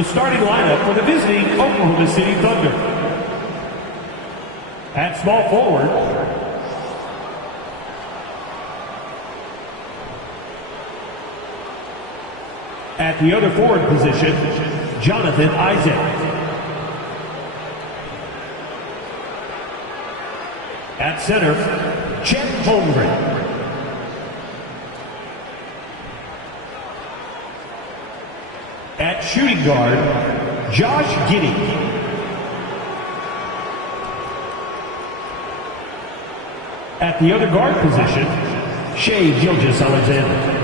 The starting lineup for the visiting Oklahoma City Thunder. At small forward, at the other forward position, Jonathan Isaac. At center, Chet Holmgren. At shooting guard, Josh Giddey. At the other guard position, Shai Gilgeous-Alexander.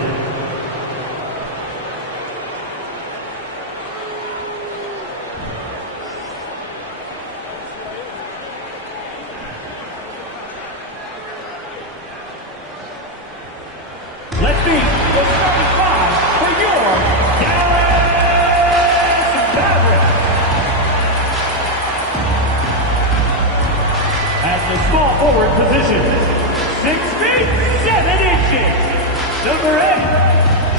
Let's meet the starting five for your Dallas Mavericks. At the small forward position, 6 feet 7 inches, number 8,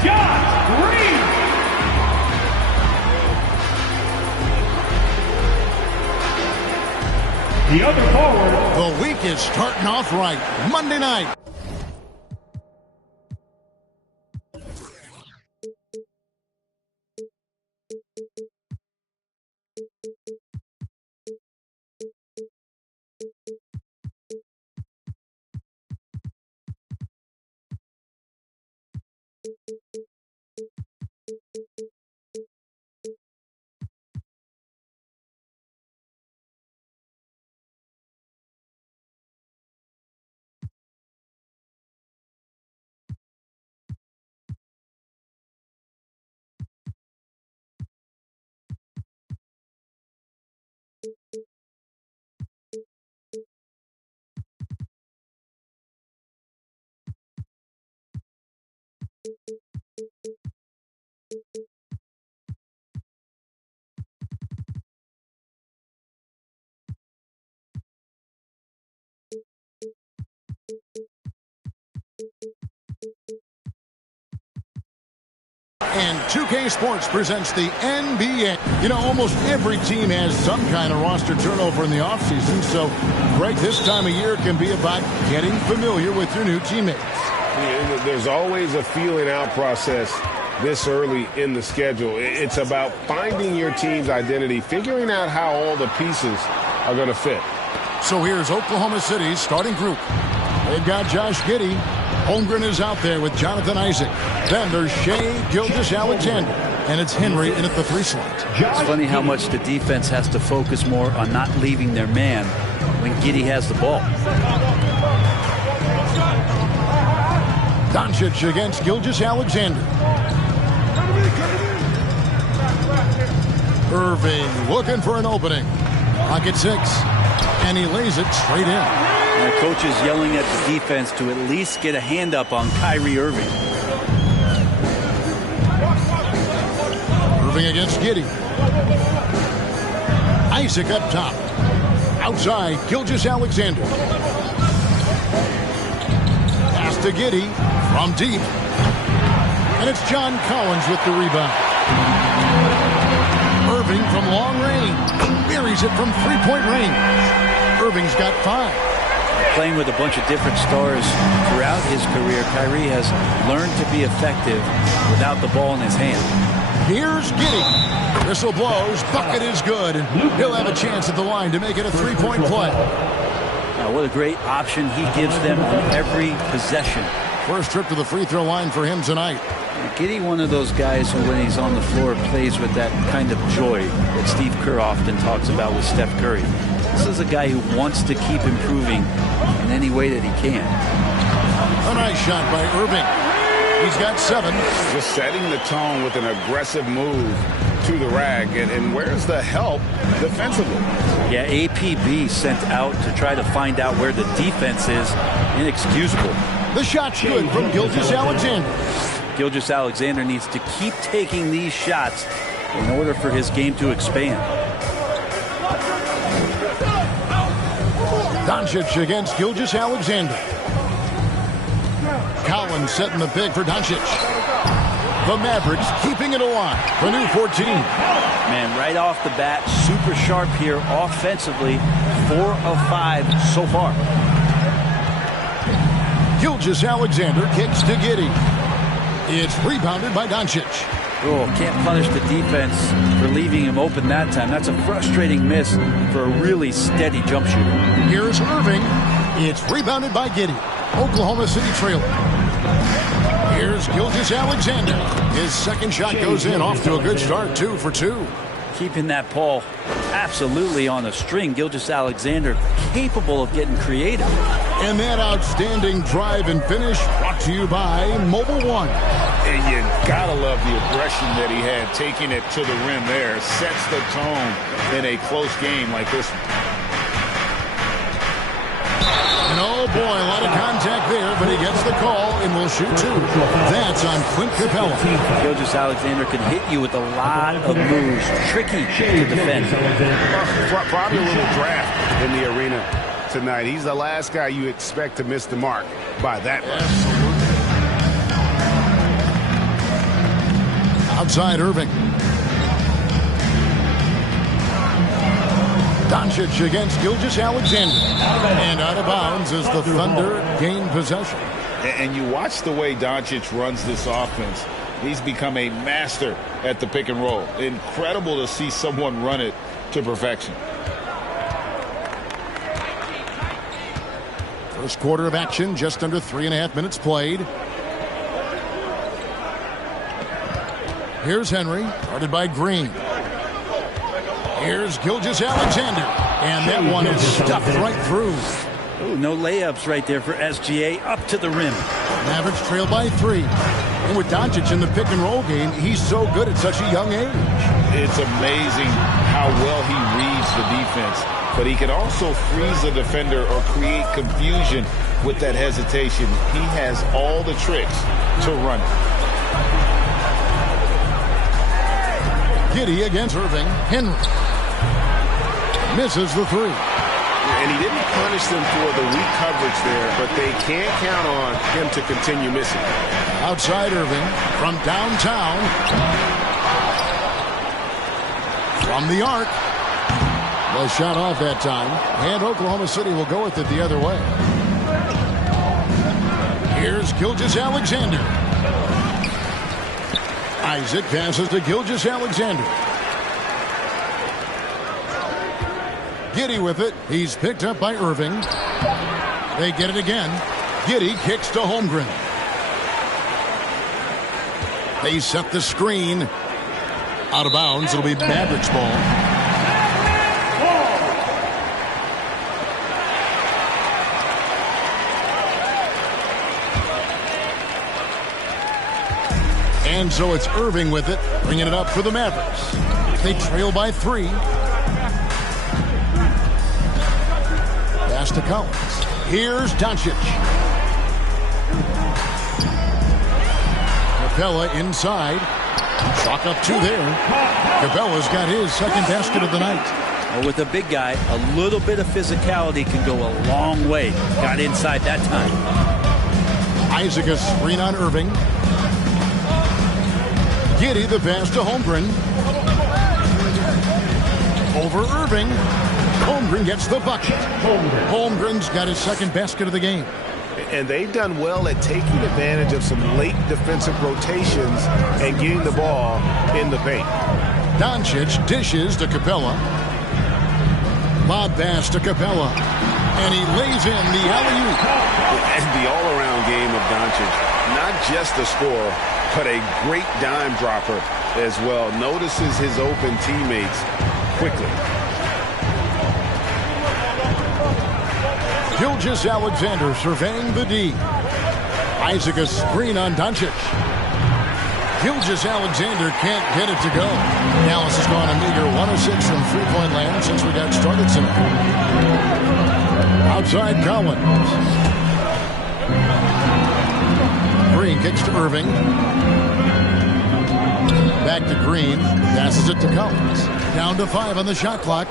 Josh Green. The other forward. The week is starting off right. Monday night. And 2K Sports presents the NBA. You know, almost every team has some kind of roster turnover in the offseason, so right this time of year can be about getting familiar with your new teammates. Yeah, there's always a feeling out process this early in the schedule. It's about finding your team's identity, figuring out how all the pieces are going to fit. So here's Oklahoma City's starting group. They've got Josh Giddey. Holmgren is out there with Jonathan Isaac. Then there's Shai Gilgeous-Alexander. And it's Henry in at the 3 slot. It's funny how much the defense has to focus more on not leaving their man when Giddey has the ball. Doncic against Gilgeous-Alexander. Irving looking for an opening. Pocket 6. And he lays it straight in. The coach is yelling at the defense to at least get a hand up on Kyrie Irving. Irving against Giddey. Isaac up top. Outside, Gilgeous-Alexander. Pass to Giddey from deep. And it's John Collins with the rebound. Irving from long range. Buries it from three-point range. Irving's got 5. Playing with a bunch of different stars throughout his career, Kyrie has learned to be effective without the ball in his hand. Here's Giddey. Whistle blows. Bucket is good. And he'll have a chance at the line to make it a 3-point play. Now, what a great option he gives them on every possession. First trip to the free throw line for him tonight. Giddey, one of those guys who, when he's on the floor, plays with that kind of joy that Steve Kerr often talks about with Steph Curry. This is a guy who wants to keep improving in any way that he can. A nice shot by Irving. He's got 7. Just setting the tone with an aggressive move to the rag. And where's the help defensively? Yeah, APB sent out to try to find out where the defense is. Inexcusable. The shot's good from Gilgeous-Alexander. Gilgeous-Alexander needs to keep taking these shots in order for his game to expand. Doncic against Gilgeous-Alexander. Collins setting the pick for Doncic. The Mavericks keeping it alive. The new 14. Man, right off the bat, super sharp here offensively. 4 of 5 so far. Gilgeous-Alexander kicks to Giddey. It's rebounded by Doncic. Oh, can't punish the defense for leaving him open that time. That's a frustrating miss for a really steady jump shooter. Here's Irving. It's rebounded by Giddey. Oklahoma City trailing. Here's Gilgeous-Alexander. His second shot goes in, off to a good start, 2 for 2. Keeping that ball absolutely on a string. Gilgeous-Alexander capable of getting creative. And that outstanding drive and finish brought to you by Mobile One. And you gotta love the aggression that he had, taking it to the rim there. Sets the tone in a close game like this one. And oh boy, a lot of contact there, but he gets the call and will shoot 2. That's on Clint Capella. Gilgeous-Alexander can hit you with a lot of moves. Tricky to defend. Probably a little draft in the arena tonight. He's the last guy you expect to miss the mark by that much. Outside Irving. Doncic against Gilgeous-Alexander. And out of bounds as the Thunder gain possession. And you watch the way Doncic runs this offense. He's become a master at the pick and roll. Incredible to see someone run it to perfection. First quarter of action, just under 3.5 minutes played. Here's Henry, guarded by Green. Here's Gilgeous-Alexander, and that one is stuffed right through. Ooh, no layups right there for SGA, up to the rim. Mavericks trail by 3. And with Doncic in the pick and roll game, he's so good at such a young age. It's amazing how well he reads the defense, but he can also freeze a defender or create confusion with that hesitation. He has all the tricks to run it. Giddey against Irving. Henry misses the 3. And he didn't punish them for the weak coverage there, but they can't count on him to continue missing. Outside Irving from downtown. From the arc. Was shot off that time. And Oklahoma City will go with it the other way. Here's Gilgeous-Alexander. Isaac passes to Gilgeous-Alexander. Giddey with it. He's picked up by Irving. They get it again. Giddey kicks to Holmgren. They set the screen. Out of bounds. It'll be Mavericks ball. And so it's Irving with it, bringing it up for the Mavericks. They trail by 3. Pass to Collins. Here's Doncic. Capella inside. Chalk up 2 there. Capella's got his second basket of the night. Well, with a big guy, a little bit of physicality can go a long way. Got inside that time. Isaac a screen on Irving. Giddey the pass to Holmgren. Over Irving. Holmgren gets the bucket. Holmgren's got his second basket of the game. And they've done well at taking advantage of some late defensive rotations and getting the ball in the paint. Doncic dishes to Capella. Lob pass to Capella. And he lays in the alley-oop. And the all-around game of Doncic. Not just a scorer, but a great dime dropper as well. Notices his open teammates quickly. Gilgeous-Alexander surveying the D. Isaac a screen on Doncic. Gilgeous-Alexander can't get it to go. Dallas has gone a meager 1 of 6 from three-point land since we got started tonight. Outside Collins. Green kicks to Irving. Back to Green. Passes it to Collins. Down to 5 on the shot clock.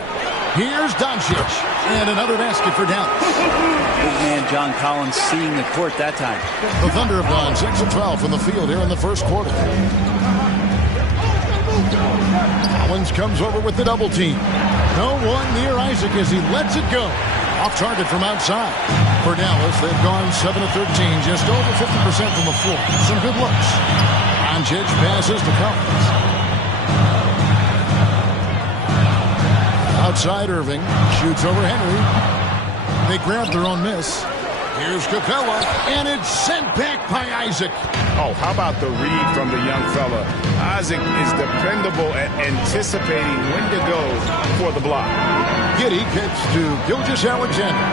Here's Doncic. And another basket for Dallas. Big man John Collins seeing the court that time. The Thunder have gone 6 of 12 from the field here in the first quarter. Collins comes over with the double team. No one near Isaac as he lets it go. Off target from outside. For Dallas, they've gone 7 of 13, just over 50% from the floor. Some good looks. Doncic passes to Collins. Outside Irving. Shoots over Henry. They grab their own miss. Here's Capella. And it's sent back by Isaac. Oh, how about the read from the young fella? Isaac is dependable at anticipating when to go for the block. Giddey gets to Gilgeous-Alexander.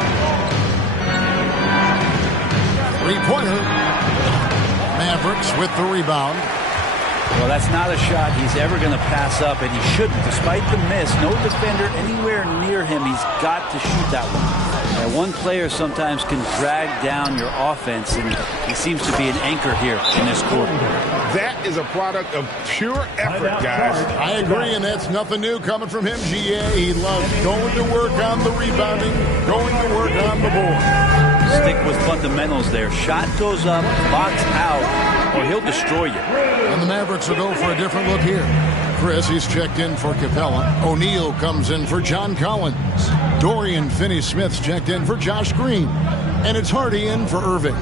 Three-pointer. Mavericks with the rebound. Well, that's not a shot he's ever going to pass up, and he shouldn't. Despite the miss, no defender anywhere near him. He's got to shoot that one. Now, one player sometimes can drag down your offense, and he seems to be an anchor here in this quarter. That is a product of pure effort, guys. I agree, and that's nothing new coming from him, GA. He loves going to work on the rebounding, going to work on the board. Stick with fundamentals there. Shot goes up, box out, or he'll destroy you. And the Mavericks will go for a different look here. Chris, he's checked in for Capella. O'Neal comes in for John Collins. Dorian Finney-Smith's checked in for Josh Green. And it's Hardy in for Irving.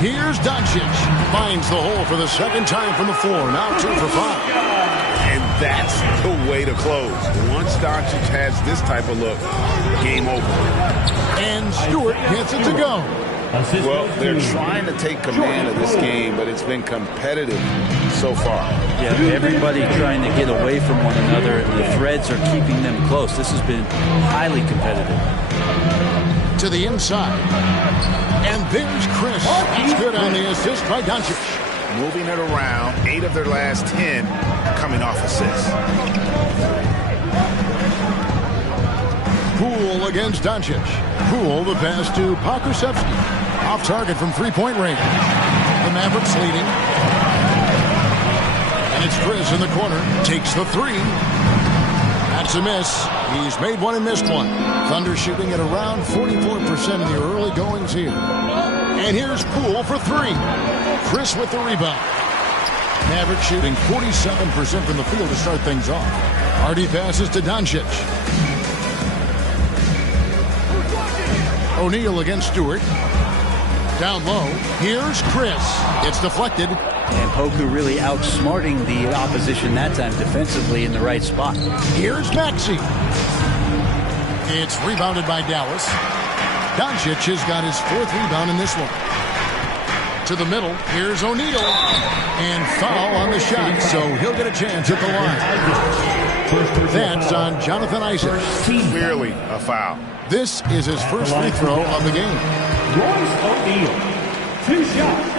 Here's Doncic. Finds the hole for the second time from the floor. Now 2 for 5. And that's the way to close. Once Doncic has this type of look, game over. And Stewart gets it to go. Well, they're trying to take command of this game, but it's been competitive so far. Yeah, everybody trying to get away from one another, and the threads are keeping them close. This has been highly competitive. To the inside. And there's Chris. He's good on the assist by Doncic. Moving it around, 8 of their last 10 coming off assists. Poole against Doncic. Poole the pass to Pokusevski. Off target from three-point range. The Mavericks leading. And it's Chris in the corner. Takes the three. That's a miss. He's made one and missed one. Thunder shooting at around 44% in the early goings here. And here's Poole for three. Chris with the rebound. Mavericks shooting 47% from the field to start things off. Hardy passes to Doncic. O'Neal against Stewart. Down low. Here's Chris. It's deflected. And Poku really outsmarting the opposition that time defensively in the right spot. Here's Maxey. It's rebounded by Dallas. Doncic has got his 4th rebound in this one. To the middle. Here's O'Neal. And foul on the shot, so he'll get a chance at the line. That's on Jonathan Isaac. Clearly a foul. This is his first free throw of the game. Royce O'Neal, 2 shots.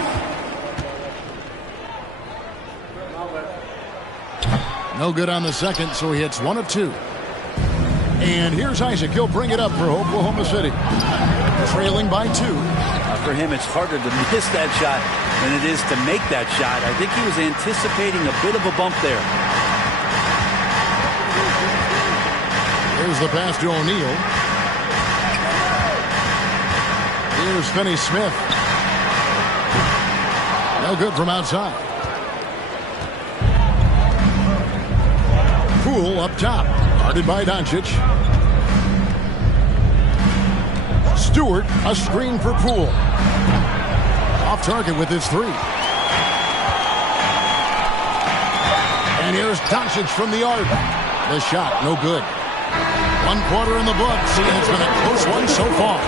No good on the second, so he hits 1 of 2. And here's Isaac. He'll bring it up for Oklahoma City. Trailing by 2. For him, it's harder to miss that shot than it is to make that shot. I think he was anticipating a bit of a bump there. Here's the pass to O'Neal. Here's Finney-Smith. No good from outside. Poole up top. Guarded by Doncic. Stewart, a screen for Poole. Off target with his 3. And here's Doncic from the arc. The shot, no good. 1 quarter in the books, and it's been a close one so far.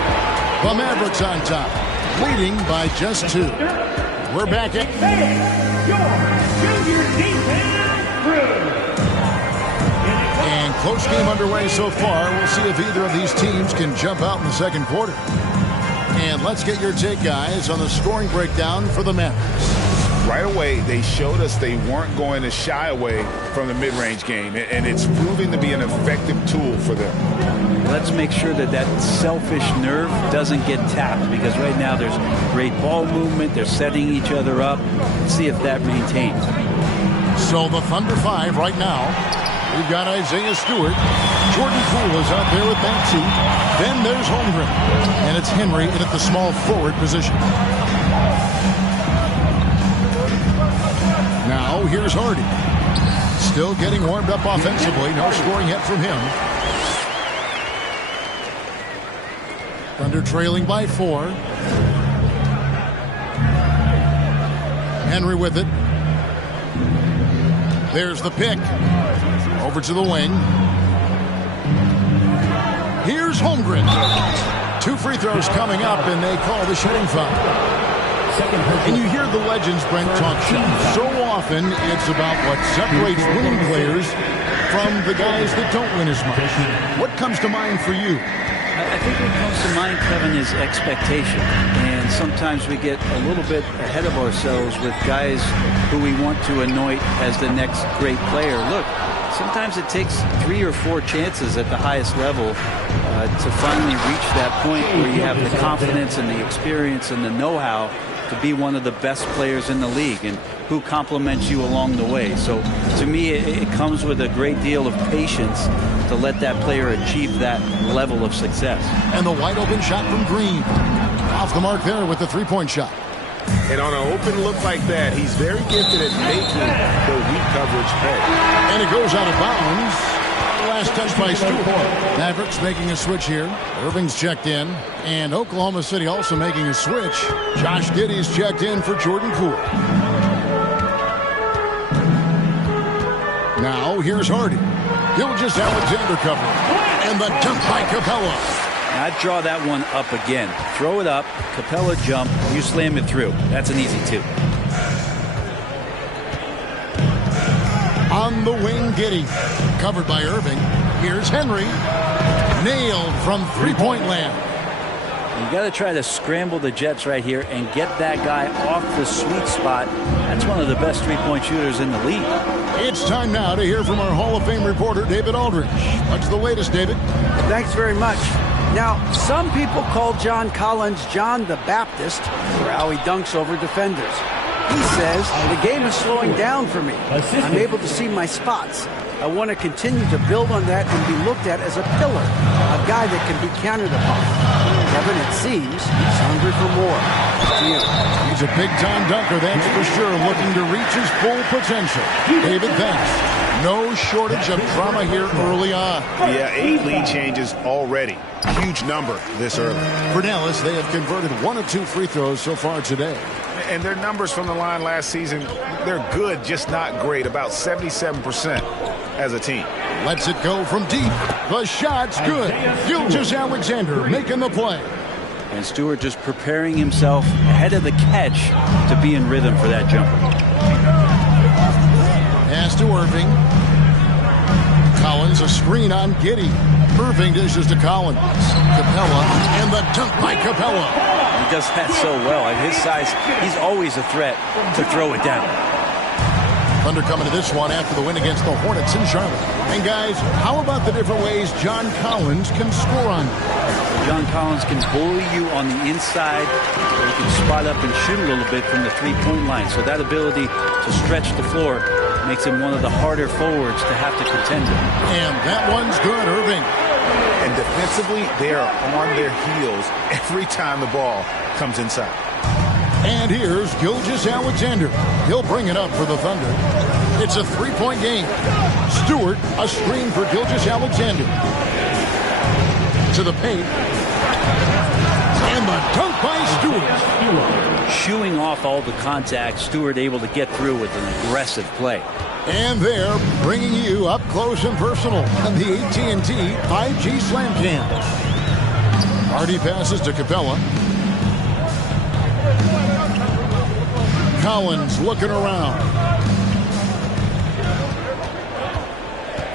The Mavericks on top, leading by just 2. We're back at and close game underway so far. We'll see if either of these teams can jump out in the second quarter. And let's get your take, guys, on the scoring breakdown for the Mavericks. Right away, they showed us they weren't going to shy away from the mid-range game, and it's proving to be an effective tool for them. Let's make sure that that selfish nerve doesn't get tapped, because right now there's great ball movement. They're setting each other up. Let's see if that maintains. So the Thunder 5 right now. We've got Isaiah Stewart. Jordan Poole is out there with Maxey. Then there's Holmgren. And it's Henry in at the small forward position. Now here's Hardy. Still getting warmed up offensively. No scoring yet from him. Thunder trailing by 4. Henry with it. There's the pick. Over to the wing. Here's Holmgren. 2 free throws coming up, and they call the shooting foul. And you hear the legends, Brent, talk so often it's about what separates winning players from the guys that don't win as much. What comes to mind for you? I think what comes to mind, Kevin, is expectation. And sometimes we get a little bit ahead of ourselves with guys who we want to anoint as the next great player. Look, sometimes it takes 3 or 4 chances at the highest level to finally reach that point where you have the confidence and the experience and the know-how to be one of the best players in the league, and who compliments you along the way. So to me, it comes with a great deal of patience to let that player achieve that level of success. And the wide open shot from Green. Off the mark there with the 3-point shot. And on an open look like that, he's very gifted at making the weak coverage pay. And it goes out of bounds. Last touch by Stewart. Mavericks making a switch here. Irving's checked in. And Oklahoma City also making a switch. Josh Giddey's checked in for Jordan Poole. Now here's Hardy. Gilgeous-Alexander covering. And the dunk by Capella. I'd draw that one up again. Throw it up, Capella jump, you slam it through. That's an easy 2. On the wing, Giddey. Covered by Irving. Here's Henry. Nailed from 3-point land. You got to try to scramble the Jets right here and get that guy off the sweet spot. That's one of the best 3-point shooters in the league. It's time now to hear from our Hall of Fame reporter, David Aldridge. What's the latest, David? Thanks very much. Now, some people call John Collins John the Baptist for how he dunks over defenders. He says, the game is slowing down for me. I'm able to see my spots. I want to continue to build on that and be looked at as a pillar, a guy that can be counted upon. Kevin, it seems he's hungry for more. To you. He's a big-time dunker, that's for sure, looking to reach his full potential. David, thanks. No shortage of drama here early on. Yeah, 8 lead changes already. Huge number this early. For Dallas, they have converted 1 of 2 free throws so far today. And their numbers from the line last season, they're good, just not great. About 77% as a team. Lets it go from deep. The shot's good. Gilgeous-Alexander making the play. And Stewart just preparing himself ahead of the catch to be in rhythm for that jumper. Pass to Irving. Collins, a screen on Giddey. Irving dishes to Collins. Capella, and the dunk by Capella. He does that so well. At his size, he's always a threat to throw it down. Thunder coming to this one after the win against the Hornets in Charlotte. And guys, how about the different ways John Collins can score on you? John Collins can bully you on the inside, or he can spot up and shoot a little bit from the 3-point line. So that ability to stretch the floor makes him one of the harder forwards to have to contend with. And that one's good, Irving. And defensively, they are on their heels every time the ball comes inside. And here's Gilgeous-Alexander. He'll bring it up for the Thunder. It's a 3-point game. Stewart, a screen for Gilgeous-Alexander. To the paint. And the dunk by Stewart. Shooing off all the contact, Stewart able to get through with an aggressive play. And they're bringing you up close and personal on the AT&T 5G Slam Cam. Hardy passes to Capella. Collins looking around.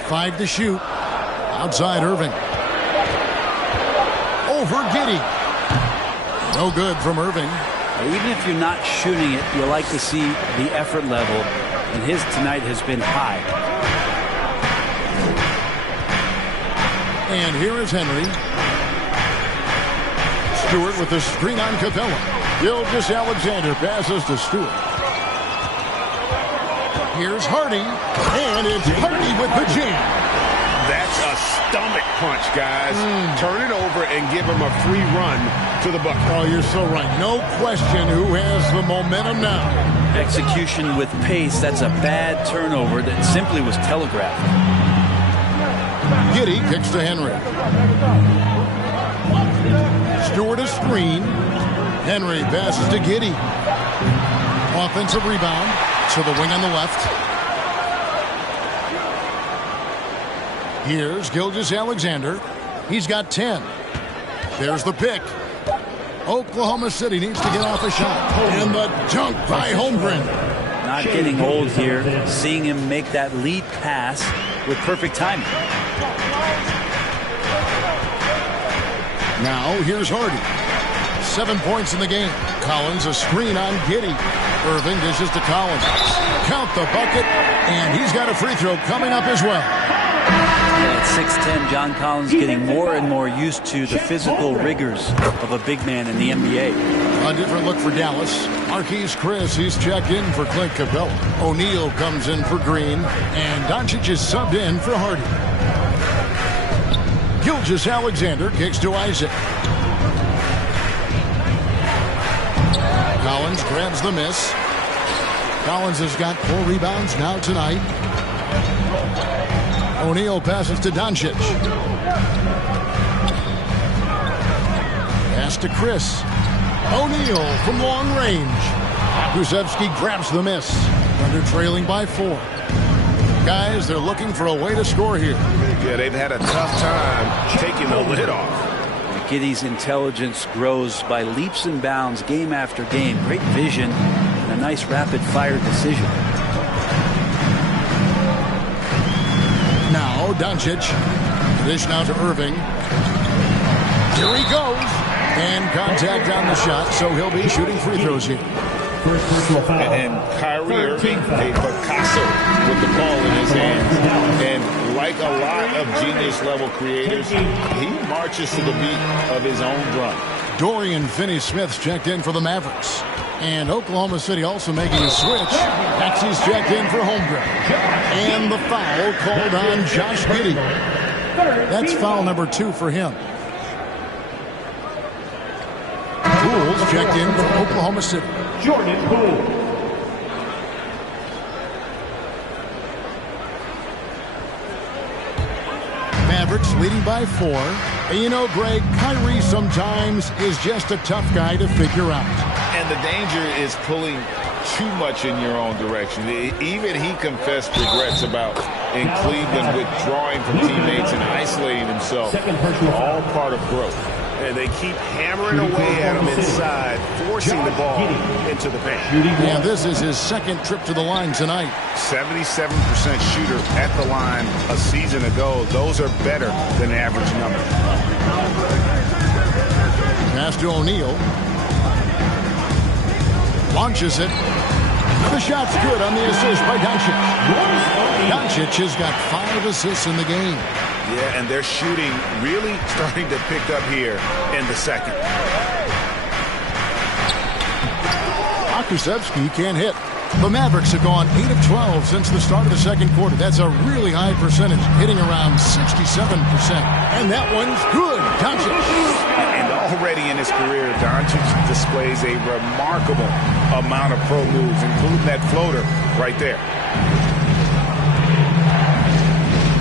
5 to shoot. Outside Irving. Over Giddey. No good from Irving. Even if you're not shooting it, you like to see the effort level, and his tonight has been high. And here is Henry. Stewart with the screen on Capella. Gilgeous-Alexander passes to Stewart. Here's Hardy, and it's Hardy with the jam. That's a stomach punch, guys. Turn it over and give him a free run to the bucket. Oh, you're so right. No question who has the momentum now. Execution with pace. That's a bad turnover that simply was telegraphed. Giddey kicks to Henry. Stewart a screen. Henry passes to Giddey. Offensive rebound to the wing on the left. Here's Gilgeous-Alexander. He's got 10. There's the pick. Oklahoma City needs to get off a shot. And the dunk by Holmgren. Not getting old here. Seeing him make that lead pass with perfect timing. Now here's Hardy. 7 points in the game. Collins a screen on Giddey. Irving dishes to Collins. Count the bucket. And he's got a free throw coming up as well. At 6'10", John Collins getting more and more used to the physical rigors of a big man in the NBA. A different look for Dallas. Marquise Chris, he's checked in for Clint Capella. O'Neal comes in for Green. And Doncic is subbed in for Hardy. Gilgeous-Alexander kicks to Isaac. Collins grabs the miss. Collins has got 4 rebounds now tonight. O'Neal passes to Doncic. Pass to Chris. O'Neal from long range. Krzyzewski grabs the miss. Thunder trailing by 4. Guys, they're looking for a way to score here. Yeah, they've had a tough time taking the lid off. Giddey's intelligence grows by leaps and bounds game after game. Great vision and a nice rapid-fire decision. Now Doncic. Dish now to Irving. Here he goes. And contact on the shot, so he'll be shooting free throws here. And Kyrie Irving, a Picasso with the ball in his hands. And like a lot of genius-level creators, he marches to the beat of his own drum. Dorian Finney-Smith's checked in for the Mavericks. And Oklahoma City also making a switch. Maxey's checked in for Holmgren. And the foul called on Josh Giddey. That's foul number 2 for him. Poole's checked in for Oklahoma City. Jordan Poole. Mavericks leading by 4. And you know, Greg, Kyrie sometimes is just a tough guy to figure out. And the danger is pulling too much in your own direction. Even he confessed regrets about in Cleveland withdrawing from teammates and isolating himself. All part of growth. And they keep hammering away at him inside, forcing the ball into the paint. And this is his second trip to the line tonight. 77% shooter at the line a season ago. Those are better than average numbers. Pass to O'Neal. Launches it. The shot's good on the assist by Doncic. Doncic has got 5 assists in the game. Yeah, and they're shooting really starting to pick up here in the second. Krzyzewski can't hit. The Mavericks have gone 8 of 12 since the start of the second quarter. That's a really high percentage, hitting around 67%. And that one's good. Doncic. And already in his career, Doncic displays a remarkable amount of pro moves, including that floater right there.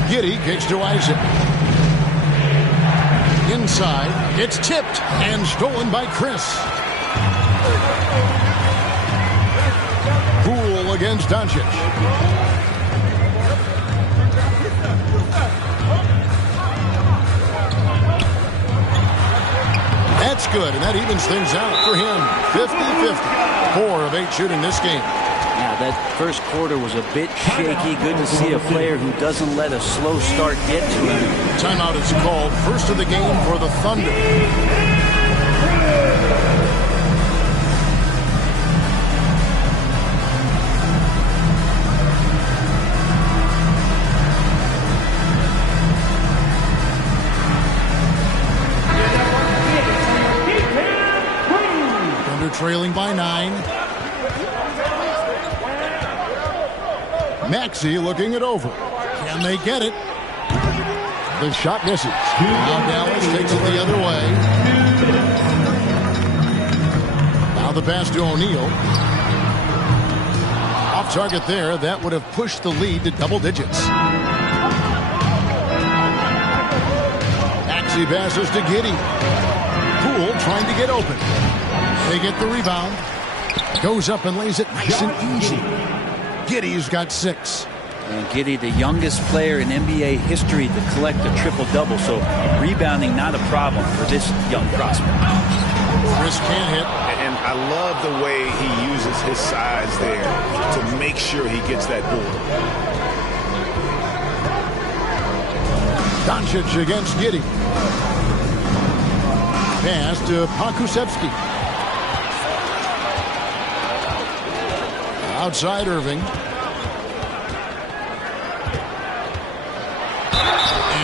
Giddey kicks to Isaac. Inside, it's tipped and stolen by Chris. Poole against Doncic. That's good, and that evens things out for him. 50-50. 4 of 8 shooting this game. Yeah, that first quarter was a bit shaky. Good to see a player who doesn't let a slow start get to him. Timeout is called. First of the game for the Thunder. Thunder trailing by 9. Maxey looking it over. Can they get it? The shot misses. Now Dallas takes it the other way. Now the pass to O'Neal. Off target there. That would have pushed the lead to double digits. Maxey passes to Giddey. Poole trying to get open. They get the rebound. Goes up and lays it nice and easy. Giddey's got 6. And Giddey, the youngest player in NBA history to collect a triple-double, so rebounding not a problem for this young prospect. Chris can't hit. And I love the way he uses his size there to make sure he gets that board. Doncic against Giddey. Pass to Pokusevski. Outside Irving.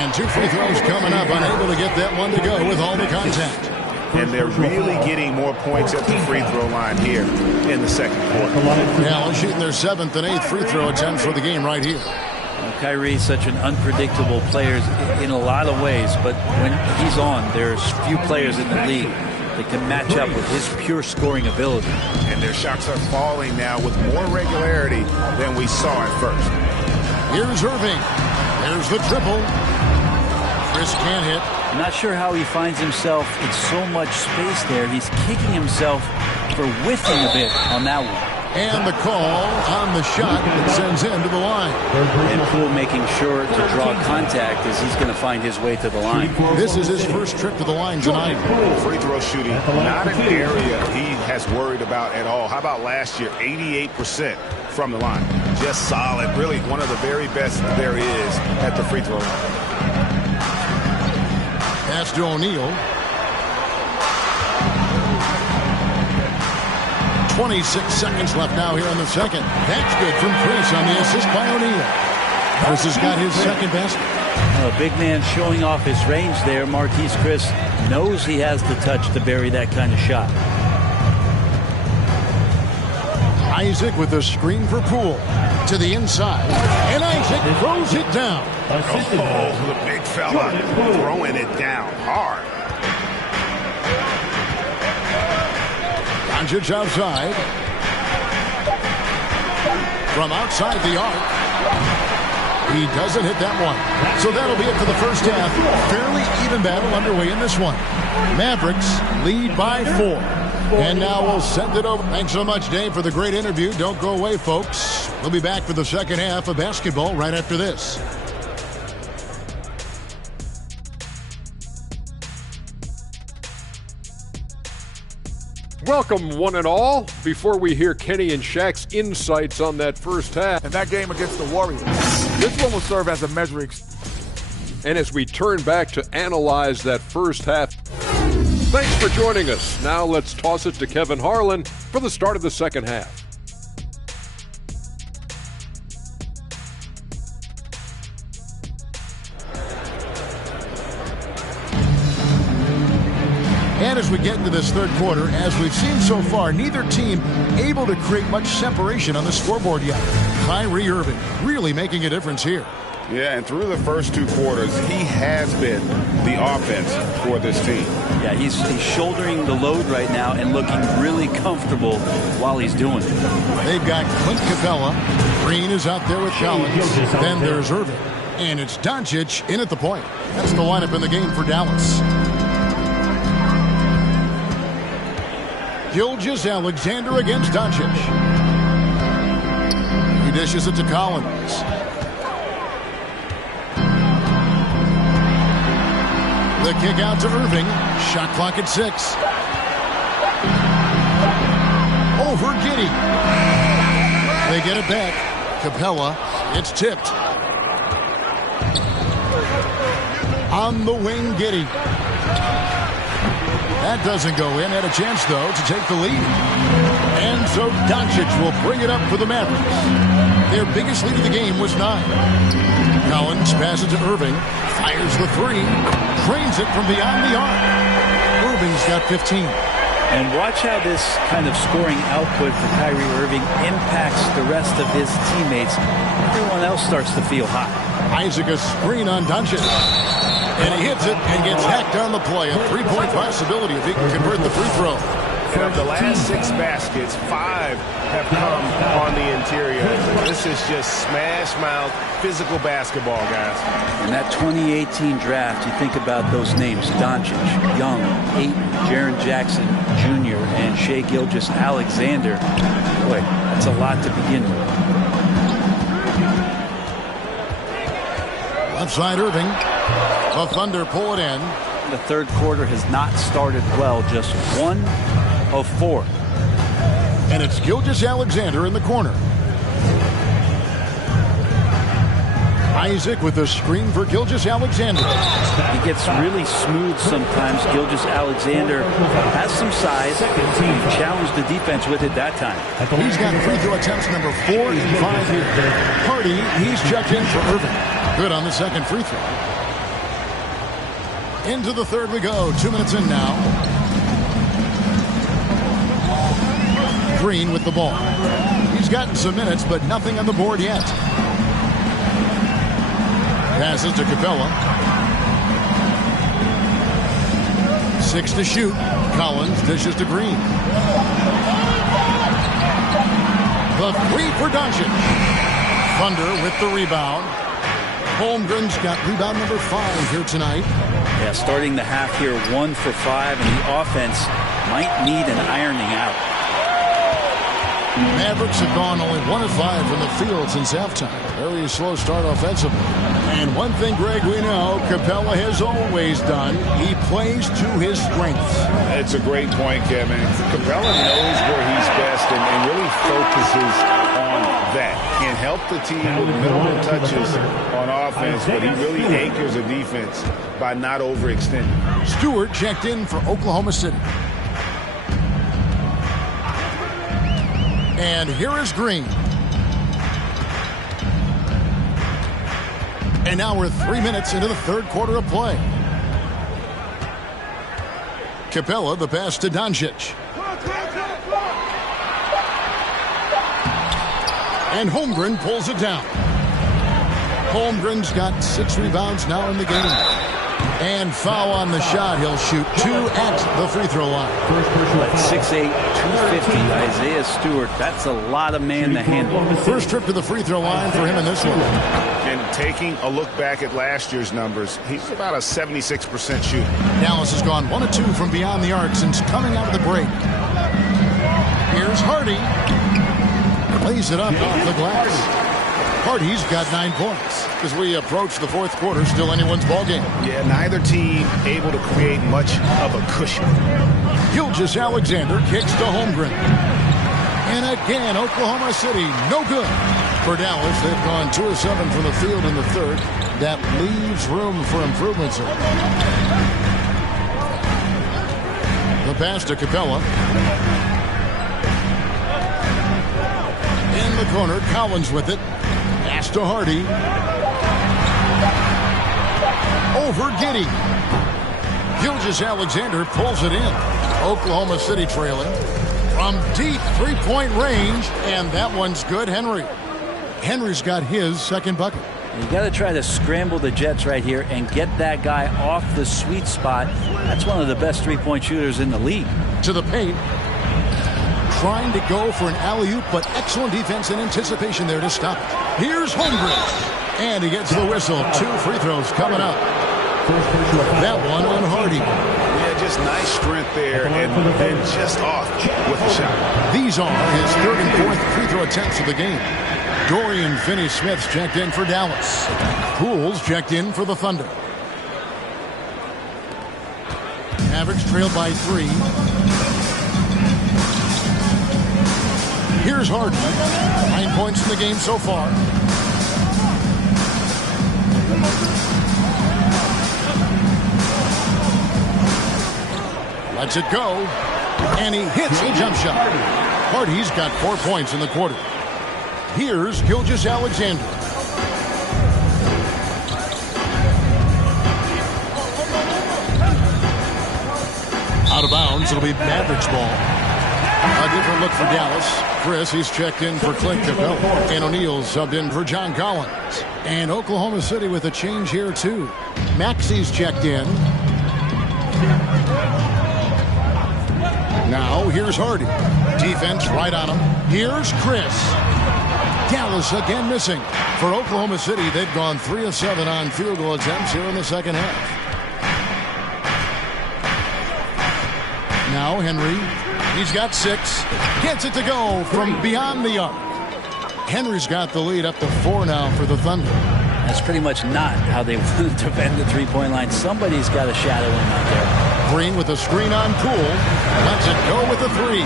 And 2 free throws coming up. Unable to get that one to go with all the contact. And they're really getting more points at the free throw line here in the second quarter. Now shooting their 7th and 8th free throw attempts for the game right here. Kyrie's such an unpredictable player in a lot of ways, but when he's on, there's few players in the league that can match up with his pure scoring ability. And their shots are falling now with more regularity than we saw at first. Here's Irving. There's the triple. Chris can't hit. I'm not sure how he finds himself in so much space there. He's kicking himself for whiffing a bit on that one. And the call on the shot that sends him to the line. And Poole making sure to draw contact as he's going to find his way to the line. This is his first trip to the line tonight. Free throw shooting, not an area he has worried about at all. How about last year? 88% from the line. Just solid. Really one of the very best there is at the free throw line. Pass to O'Neal. 26 seconds left now here in the second. That's good from Chris on the assist by O'Neal. Chris has got his second basket. A big man showing off his range there. Marquise Chris knows he has the touch to bury that kind of shot. Isaac with the screen for Poole. To the inside. And Isaac throws it down. Oh, the big fella throwing it down hard. Doncic outside. From outside the arc. He doesn't hit that one. So that'll be it for the first half. Fairly even battle underway in this one. Mavericks lead by 4. And now we'll send it over. Thanks so much, Dave, for the great interview. Don't go away, folks. We'll be back for the second half of basketball right after this. Welcome, one and all. Before we hear Kenny and Shaq's insights on that first half. And that game against the Warriors. This one will serve as a measuring. And as we turn back to analyze that first half. Thanks for joining us. Now let's toss it to Kevin Harlan for the start of the second half. And as we get into this third quarter, as we've seen so far, neither team able to create much separation on the scoreboard yet. Kyrie Irving really making a difference here. Yeah, and through the first 2 quarters, he has been the offense for this team. Yeah, he's shouldering the load right now and looking really comfortable while he's doing it. They've got Clint Capella. Green is out there with Collins. Then there's Irving. And it's Doncic in at the point. That's the lineup in the game for Dallas. Gilgeous-Alexander against Doncic. He dishes it to Collins. The kick out to Irving. Shot clock at 6. Over Giddey. They get it back. Capella. It's tipped. On the wing, Giddey. That doesn't go in. Had a chance, though, to take the lead. And so Doncic will bring it up for the Mavericks. Their biggest lead of the game was 9. Collins passes to Irving. Fires the 3. Drains it from beyond the arc. Irving's got 15. And watch how this kind of scoring output for Kyrie Irving impacts the rest of his teammates. Everyone else starts to feel hot. Isaac a screen on Doncic. And he hits it and gets hacked on the play. A three-point possibility if he can convert the free throw. And of the last 6 baskets, 5 have come on the interior. This is just smash-mouth, physical basketball, guys. In that 2018 draft, you think about those names: Doncic, Young, Ayton, Jaren Jackson Jr., and Shai Gilgeous-Alexander. Boy, that's a lot to begin with. Left side Irving. The Thunder pull it in. The third quarter has not started well, just 1 of 4. And it's Gilgeous-Alexander in the corner. Isaac with a screen for Gilgeous-Alexander. He gets really smooth sometimes. Gilgeous-Alexander has some size. He challenged the defense with it that time. He's got free throw attempts number 4 and 5 here. Hardy, he's checked in for Irving. Good on the second free throw. Into the third we go. 2 minutes in now. Green with the ball. He's gotten some minutes, but nothing on the board yet. Passes to Capella. 6 to shoot. Collins dishes to Green. The 3 for Doncic. Thunder with the rebound. Holmgren's got rebound number 5 here tonight. Yeah, starting the half here 1 for 5, and the offense might need an ironing out. Mavericks have gone only 1 of 5 from the field since halftime. Very slow start offensively. And one thing, Greg, we know Capella has always done. He plays to his strengths. It's a great point, Kevin. Capella knows where he's best and really focuses on that. Can help the team with minimal touches on offense, but he really anchors a defense by not overextending. Stewart checked in for Oklahoma City. And here is Green. And now we're 3 minutes into the third quarter of play. Capella, the pass to Doncic. And Holmgren pulls it down. Holmgren's got 6 rebounds now in the game. And foul on the shot. He'll shoot 2 at the free throw line. At 6'8", 250, Isaiah Stewart. That's a lot of man to handle. First trip to the free throw line for him in this one. And taking a look back at last year's numbers, he's about a 76% shooter. Dallas has gone 1 of 2 from beyond the arc since coming out of the break. Here's Hardy. Lays it up off the glass. Hardy's got 9 points. As we approach the fourth quarter, still anyone's ballgame. Yeah, neither team able to create much of a cushion. Gilgeous-Alexander kicks to Holmgren. And again, Oklahoma City, no good. For Dallas, they've gone 2 of 7 from the field in the third. That leaves room for improvements. The pass to Capella. In the corner, Collins with it. Pass to Hardy. Over Giddey. Gilgeous-Alexander pulls it in. Oklahoma City trailing from deep three-point range, and that one's good. Henry's got his second bucket. You got to try to scramble the Jets right here and get that guy off the sweet spot. That's one of the best three-point shooters in the league. To the paint. Trying to go for an alley-oop, but excellent defense and anticipation there to stop it. Here's Holmgren. And he gets the whistle. 2 free throws coming up. That one on Hardy. Yeah, just nice strength there and then just off with the shot. These are his third and fourth free throw attempts of the game. Dorian Finney-Smith's checked in for Dallas. Poole's checked in for the Thunder. Mavericks trailed by 3. Here's Harden. 9 points in the game so far. Lets it go. And he hits a jump shot. Hardy's got 4 points in the quarter. Here's Gilgeous-Alexander. Out of bounds. It'll be Mavericks ball. A different Good look for Dallas. Chris, he's checked in for Clint Capella. And O'Neal subbed in for John Collins. And Oklahoma City with a change here, too. Maxey's checked in. Now, here's Hardy. Defense right on him. Here's Chris. Dallas again missing. For Oklahoma City, they've gone 3 of 7 on field goal attempts here in the second half. Now, Henry. He's got 6. Gets it to go from beyond the arc. Henry's got the lead up to 4 now for the Thunder. That's pretty much not how they defend the three-point line. Somebody's got a shadow him out there. Green with a screen on Poole. Lets it go with the 3.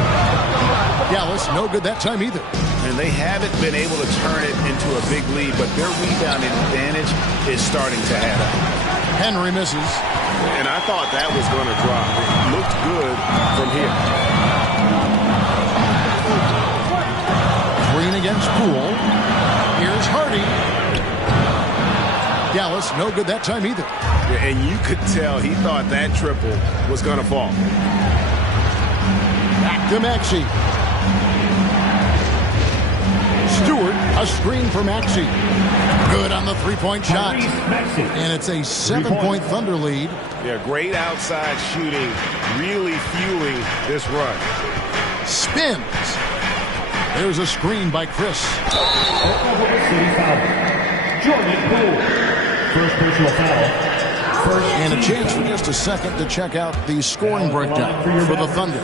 Dallas, no good that time either. And they haven't been able to turn it into a big lead, but their rebounding advantage is starting to add up. Henry misses. And I thought that was going to drop. It looked good from here. Green against Poole. Here's Hardy. Dallas, no good that time either. And you could tell he thought that triple was going to fall. Back to Maxey. Stewart, a screen for Maxey. Good on the three-point shot. And it's a 7-point Thunder lead. Yeah, great outside shooting, really fueling this run. Spins. There's a screen by Chris. Oklahoma City foul. Jordan Poole. First personal foul. And a chance for just a second to check out the scoring breakdown for the Thunder.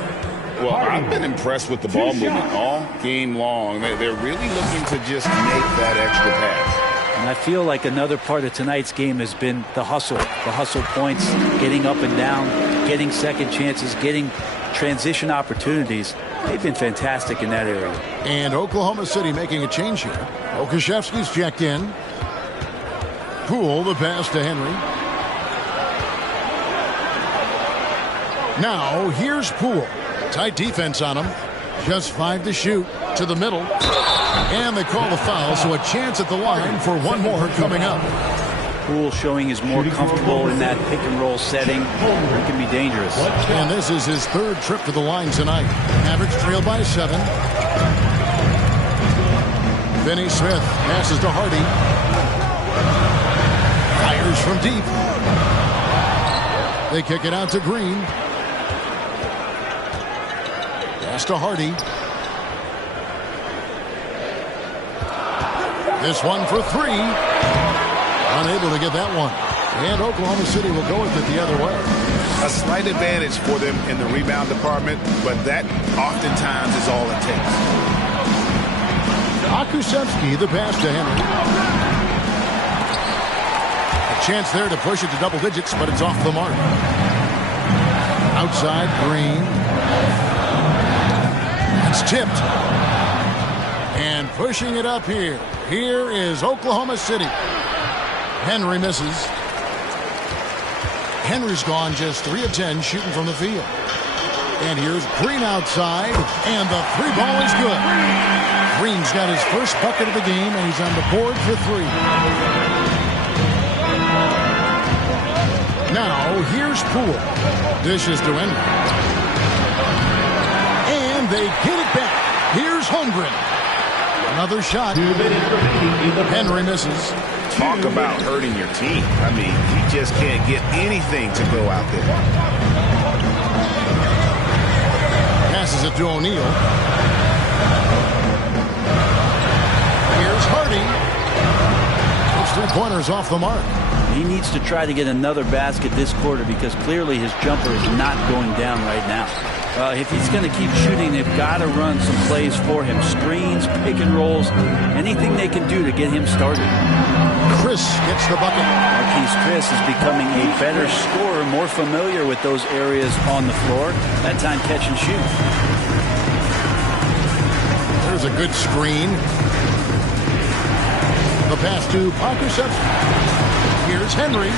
Well, I've been impressed with the ball movement all game long. They're really looking to just make that extra pass. And I feel like another part of tonight's game has been the hustle points, getting up and down, getting second chances, getting transition opportunities. They've been fantastic in that area. And Oklahoma City making a change here. Okashevsky's checked in. Poole, the pass to Henry. Now, here's Poole. Tight defense on him. Just 5 to shoot. To the middle. And they call the foul, so a chance at the line for one more coming up. Poole showing is more comfortable in that pick-and-roll setting. It can be dangerous. And this is his 3rd trip to the line tonight. Mavericks trail by 7. Finney Smith passes to Hardy. Fires from deep. They kick it out to Green. Pass to Hardy. This one for 3. Unable to get that one. And Oklahoma City will go with it the other way. A slight advantage for them in the rebound department, but that oftentimes is all it takes. Akusevsky, the pass to Henry. A chance there to push it to double digits, but it's off the mark. Outside, Green. It's tipped. And pushing it up here. Here is Oklahoma City. Henry misses. Henry's gone just 3 of 10 shooting from the field. And here's Green outside, and the 3 ball is good. Green's got his first bucket of the game, and he's on the board for 3. Now, here's Poole. Dishes to Henry. And they get it back. Here's Holmgren. Another shot. Henry misses. Talk about hurting your team. I mean, you just can't get anything to go out there. Passes it to O'Neal. Here's Hardy. Those 3-pointers off the mark. He needs to try to get another basket this quarter because clearly his jumper is not going down right now. If he's going to keep shooting, they've got to run some plays for him. Screens, pick and rolls, anything they can do to get him started. Chris gets the bucket. Marquise Chris is becoming a better scorer, more familiar with those areas on the floor. That time catch and shoot. There's a good screen. The pass to Akusevsky. Here's Henry.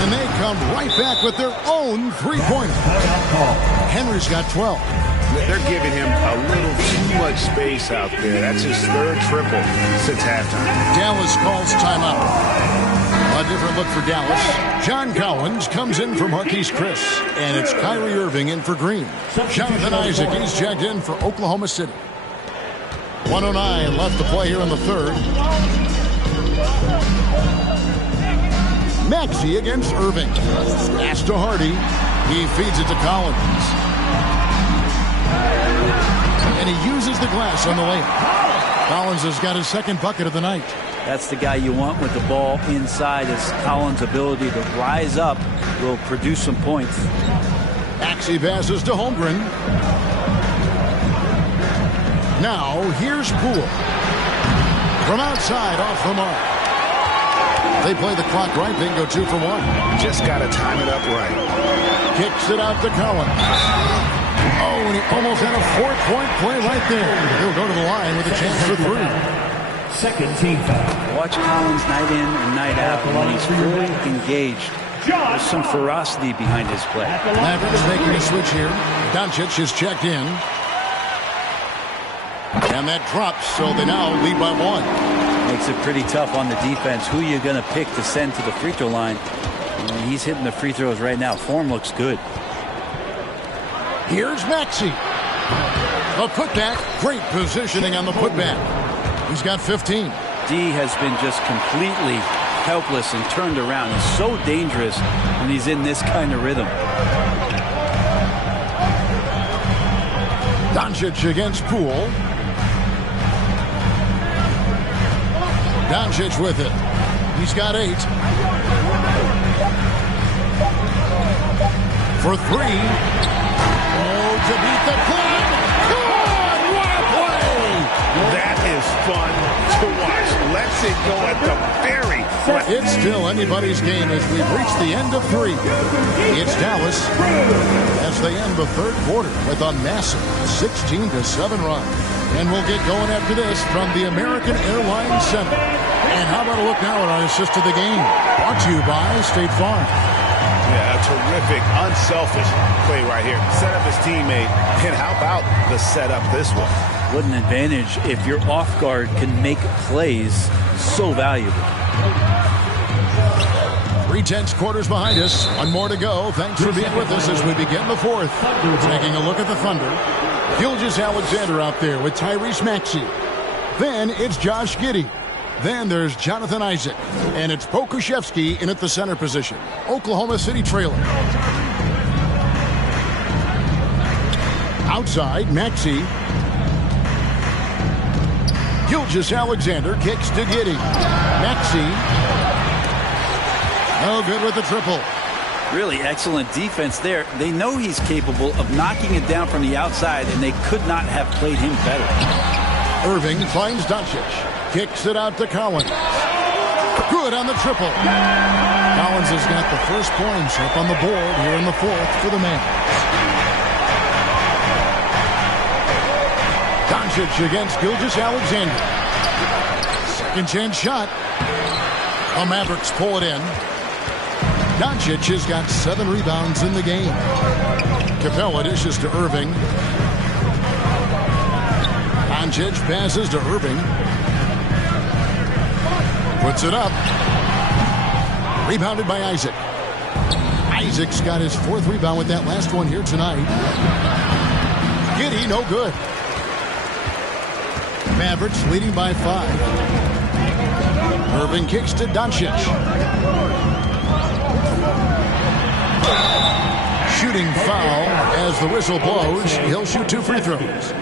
And they come right back with their own 3-pointer. Henry's got 12. They're giving him a little too much space out there. That's his 3rd triple since halftime. Dallas calls timeout. A different look for Dallas. John Collins comes in for Marquise Chris. And it's Kyrie Irving in for Green. Jonathan Isaac, he's checked in for Oklahoma City. 1:09 left to play here in the third. Maxey against Irving. Pass to Hardy. He feeds it to Collins. And he uses the glass on the layup. Collins has got his second bucket of the night. That's the guy you want with the ball inside. Is Collins' ability to rise up will produce some points. Maxey passes to Holmgren. Now here's Poole. From outside off the mark. They play the clock right. They can go 2 for 1. Just got to time it up right. Kicks it out to Collins. Oh, and he almost had a 4-point play right there. He'll go to the line with a chance for 3. Second team foul. Watch Collins night in and night out. When he's fully engaged, there's some ferocity behind his play. Mavericks making a switch here. Doncic is checked in. And that drops, so they now lead by 1. Makes it pretty tough on the defense. Who you're going to pick to send to the free throw line. And he's hitting the free throws right now. Form looks good. Here's Maxey. A putback. Great positioning on the putback. He's got 15. D has been just completely helpless and turned around. He's so dangerous when he's in this kind of rhythm. Doncic against Poole. Doncic with it. He's got 8. For 3. Oh, to beat the clock. Good! What a play! That is fun to watch. Lets it go at the very front. It's still anybody's game as we've reached the end of 3. It's Dallas as they end the third quarter with a massive 16-7 run. And we'll get going after this from the American Airlines Center. And how about a look now at our assist of the game? Brought to you by State Farm. Yeah, a terrific, unselfish play right here. Set up his teammate. And how about the setup this one? What an advantage if your off guard can make plays so valuable. 3/10 quarters behind us. 1 more to go. Thanks for being with us as we begin the fourth. Taking a look at the Thunder. Gilgeous-Alexander out there with Tyrese Maxey. Then it's Josh Giddey. Then there's Jonathan Isaac. And it's Pokusevski in at the center position. Oklahoma City trailing. Outside, Maxey. Gilgeous-Alexander kicks to Giddey. Maxey. No good with the triple. Really excellent defense there. They know he's capable of knocking it down from the outside, and they could not have played him better. Irving finds Doncic. Kicks it out to Collins. Good on the triple. Collins has got the first points up on the board here in the fourth for the Mavs. Doncic against Gilgeous-Alexander. Second chance shot. The Mavericks pull it in. Doncic has got 7 rebounds in the game. Capella dishes to Irving. Doncic passes to Irving. Puts it up. Rebounded by Isaac. Isaac's got his 4th rebound with that last one here tonight. Giddey, no good. Mavericks leading by 5. Irving kicks to Doncic. Shooting foul as the whistle blows. He'll shoot 2 free throws.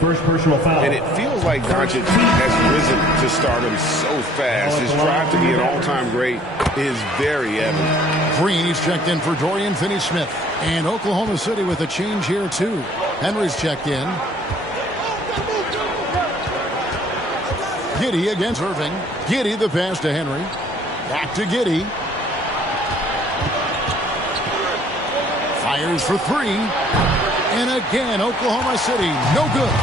First personal foul. And it feels like Doncic has risen to stardom so fast. His drive to be an all-time great is very evident. Green is checked in for Dorian Finney-Smith. And Oklahoma City with a change here, too. Henry's checked in. Giddey against Irving. Giddey the pass to Henry. Back to Giddey. Fires for 3. And again, Oklahoma City, no good.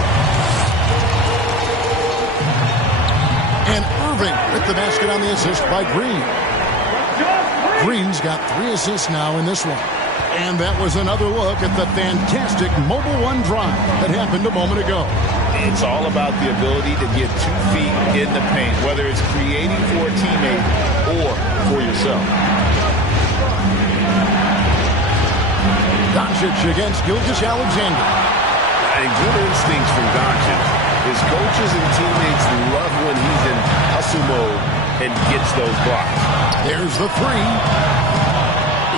And Irving with the basket on the assist by Green. Green's got 3 assists now in this one. And that was another look at the fantastic Mobile One drive that happened a moment ago. It's all about the ability to get 2 feet in the paint, whether it's creating for a teammate or for yourself. Doncic against Gilgeous-Alexander. And good instincts from Doncic. His coaches and teammates love when he's in hustle mode and gets those blocks. There's the three.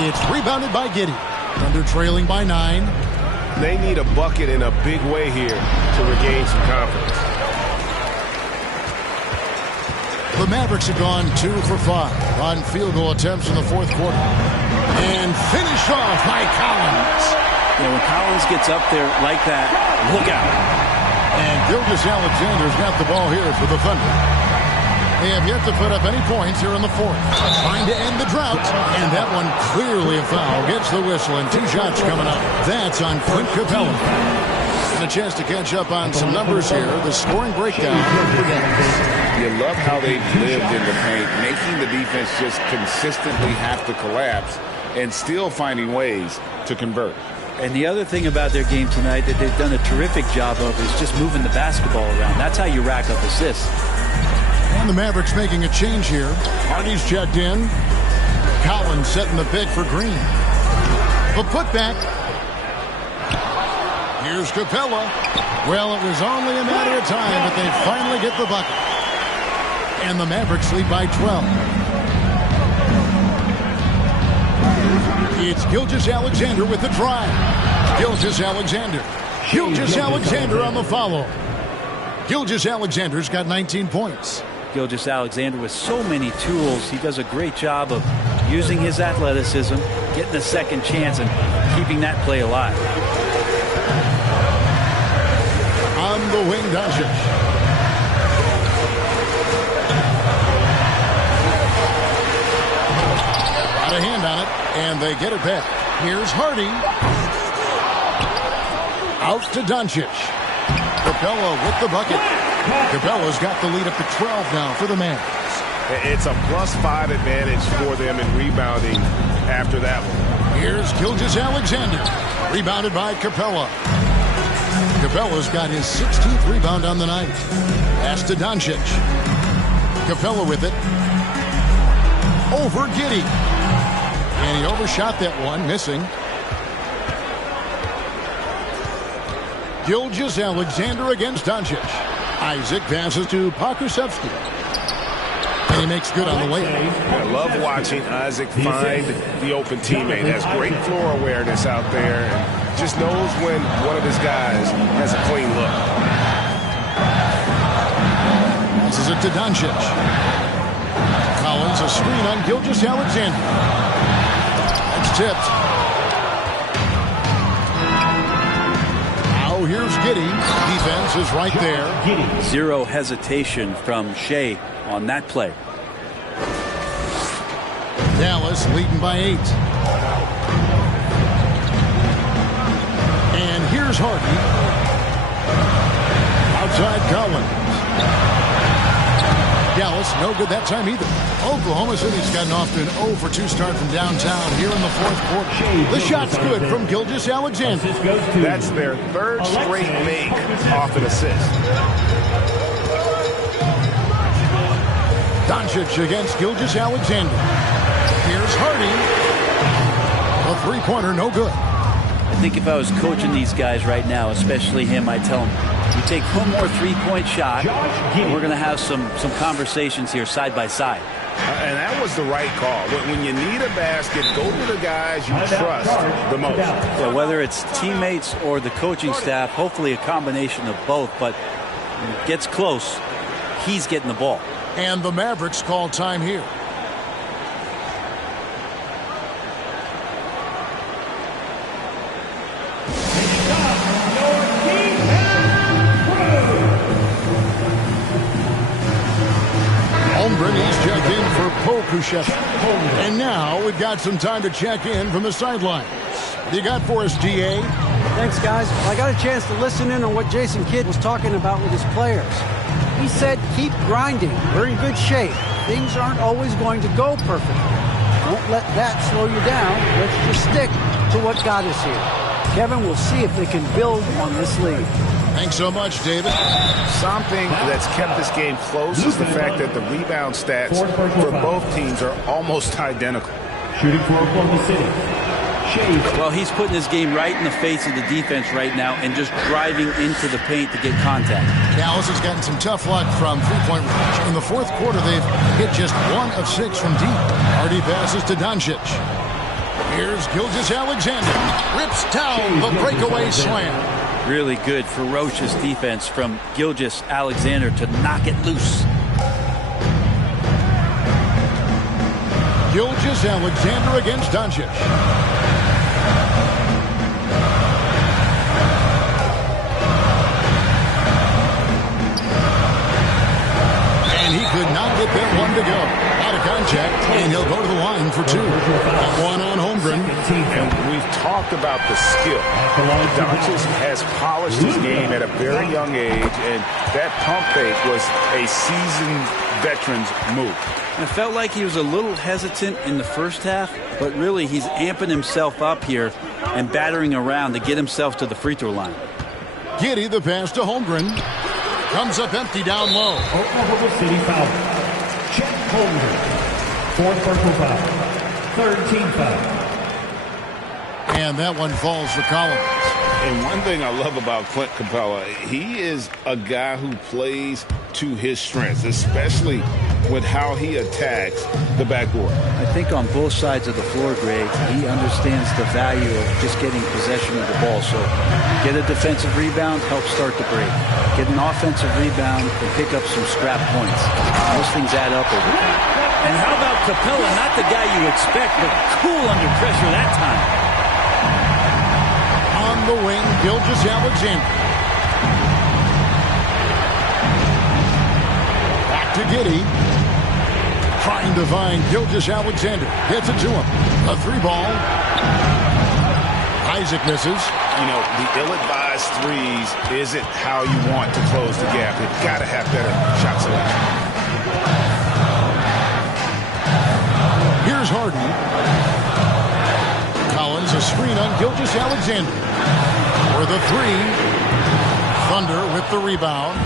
It's rebounded by Giddey. Thunder trailing by 9. They need a bucket in a big way here to regain some confidence. The Mavericks have gone 2 for 5 on field goal attempts in the fourth quarter. And finish off by Collins. You know, when Collins gets up there like that, look out. And Gilgeous-Alexander's got the ball here for the Thunder. They have yet to put up any points here in the fourth. Trying to end the drought. And that one clearly a foul. Gets the whistle and 2 shots coming up. That's on Clint Capella. And a chance to catch up on some numbers here. The scoring breakdown. You love how they've lived in the paint, making the defense just consistently have to collapse and still finding ways to convert. And the other thing about their game tonight that they've done a terrific job of is just moving the basketball around. That's how you rack up assists. And the Mavericks making a change here. Hardy's checked in. Collins setting the pick for Green. The putback. Here's Capella. Well, it was only a matter of time, but they finally get the bucket. And the Mavericks lead by 12. It's Gilgeous-Alexander with the drive. Gilgeous-Alexander. Gilgeous-Alexander on the follow. Gilgeous-Alexander's got 19 points. Gilgeous-Alexander with so many tools. He does a great job of using his athleticism, getting a second chance, and keeping that play alive. On the wing, Doncic. Got a hand on it, and they get it back. Here's Hardy. Out to Doncic. Capella with the bucket. Capella's got the lead up to 12 now for the Mavs. It's a +5 advantage for them in rebounding after that one. Here's Gilgeous-Alexander. Rebounded by Capella. Capella's got his 16th rebound on the night. Pass to Doncic. Capella with it. Over Giddey. And he overshot that one, missing. Gilgeous-Alexander against Doncic. Isaac passes to Pokusevski. And he makes good on the way. I love watching Isaac find the open teammate. Has great floor awareness out there. And just knows when one of his guys has a clean look. Passes it to Doncic. Collins, a screen on Gilgeous-Alexander. That's tipped. Now here's Giddey. Defense is right there. Zero hesitation from Shea on that play. Dallas leading by 8. And here's Hardy. Outside Collins. Dallas no good that time either. Oklahoma City's gotten off to an 0 for 2 start from downtown here in the fourth quarter. The shot's good from Gilgeous-Alexander. That's their 3rd straight make off an assist. Doncic against Gilgeous-Alexander. Here's Hardy. A three-pointer, no good. I think if I was coaching these guys right now, especially him, I'd tell him, you take one more three-point shot, and we're going to have some conversations here side by side. And that was the right call. When you need a basket, go to the guys you trust the most. Yeah, whether it's teammates or the coaching staff, hopefully a combination of both, but when it gets close, he's getting the ball. And the Mavericks call time here. He's checked in for Pokusevski. And now we've got some time to check in from the sidelines. You got for us, DA? Thanks, guys. I got a chance to listen in on what Jason Kidd was talking about with his players. He said, keep grinding. We're in good shape. Things aren't always going to go perfectly. Don't let that slow you down. Let's just stick to what got us here. Kevin, we'll see if they can build on this lead. Thanks so much, David. Something that's kept this game close is the fact that the rebound stats for both teams are almost identical. Shooting for Oklahoma City. Well, he's putting his game right in the face of the defense right now and just driving into the paint to get contact. Dallas has gotten some tough luck from three-point range. In the fourth quarter, they've hit just 1 of 6 from deep. Hardy passes to Doncic. Here's Gilgeous-Alexander. Rips down the breakaway slam. Really good, ferocious defense from Gilgeous-Alexander to knock it loose. Gilgeous-Alexander against Doncic. And he could not get that one to go. Out of contact, and he'll go to the line for 2. One on Holmgren. And we've talked about the skill. Doncic has polished his game at a very young age, and that pump fake was a seasoned veteran's move. I felt like he was a little hesitant in the first half, but really he's amping himself up here and battering around to get himself to the free throw line. Giddey the pass to Holmgren. Comes up empty down low. Oklahoma City foul. Chet Holmgren. 4th personal foul. 3rd team foul. And that one falls for Collins. And one thing I love about Clint Capella, he is a guy who plays to his strengths, especially with how he attacks the backboard. I think on both sides of the floor, Greg, he understands the value of just getting possession of the ball. So get a defensive rebound, help start the break. Get an offensive rebound and pick up some scrap points. Those things add up over time. And how about Capella? Not the guy you expect, but cool under pressure that time. On the wing, Gilgeous-Alexander. Back to Giddey. Trying to find Gilgeous-Alexander. Gets it to him. A 3-ball. Isaac misses. You know, the ill-advised threes isn't how you want to close the gap. You've got to have better shot selection. Here's Harden. Collins, a screen on Gilgeous-Alexander. For the 3. Thunder with the rebound.